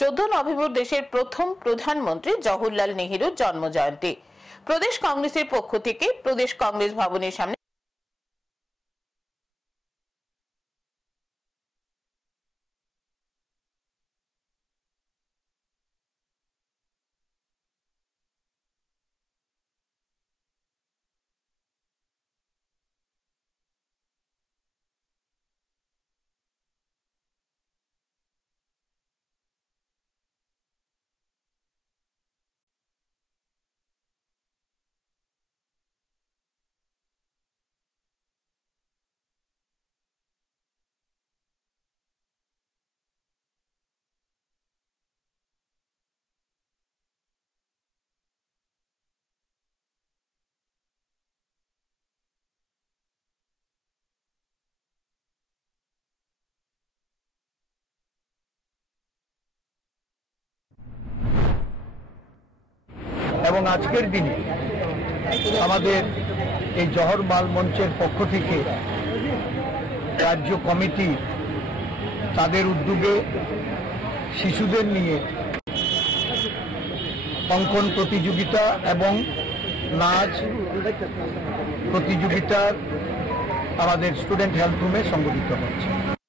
14 November দেশের প্রথম প্রধানমন্ত্রী জওহরলাল নেহেরুর জন্মজয়ন্তী। প্রদেশ কংগ্রেসের পক্ষ থেকে প্রদেশ কংগ্রেস ভবনের সামনে এবং আজকের দিনে আমাদের এই জওহর বাল মঞ্চের পক্ষ থেকে রাজ্য কমিটি তাদের উদ্যোগে শিশুদের নিয়ে অঙ্কন প্রতিযোগিতা এবং নাচ প্রতিযোগিতার আমাদের স্টুডেন্ট হেলথ রুমে সংগঠিত হচ্ছে।